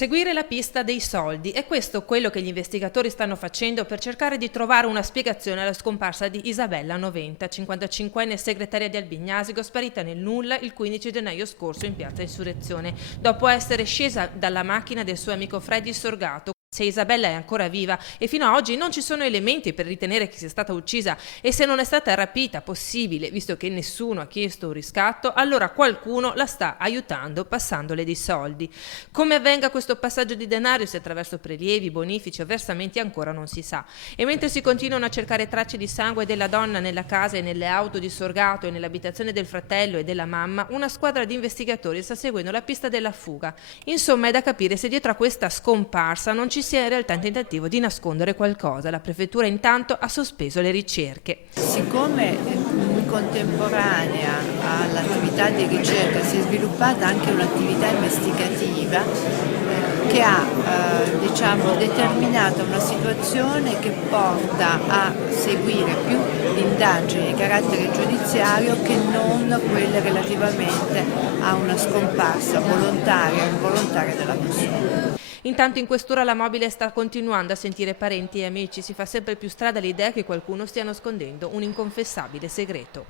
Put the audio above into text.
Seguire la pista dei soldi, è questo quello che gli investigatori stanno facendo per cercare di trovare una spiegazione alla scomparsa di Isabella Noventa, 55enne segretaria di Albignasico, sparita nel nulla il 15 gennaio scorso in piazza Insurrezione, dopo essere scesa dalla macchina del suo amico Freddy Sorgato. Se Isabella è ancora viva e fino ad oggi non ci sono elementi per ritenere che sia stata uccisa e se non è stata rapita, possibile, visto che nessuno ha chiesto un riscatto, allora qualcuno la sta aiutando passandole dei soldi. Come avvenga questo passaggio di denaro, se attraverso prelievi, bonifici o versamenti, ancora non si sa. E mentre si continuano a cercare tracce di sangue della donna nella casa e nelle auto di Sorgato e nell'abitazione del fratello e della mamma, una squadra di investigatori sta seguendo la pista della fuga. Insomma, è da capire se dietro a questa scomparsa non ci sia in realtà un tentativo di nascondere qualcosa. La prefettura intanto ha sospeso le ricerche. Siccome in contemporanea all'attività di ricerca si è sviluppata anche un'attività investigativa che ha determinato una situazione che porta a seguire più indagini di carattere giudiziario che non quelle relativamente a una scomparsa volontaria o involontaria della persona. Intanto in questura la mobile sta continuando a sentire parenti e amici. Si fa sempre più strada l'idea che qualcuno stia nascondendo un inconfessabile segreto.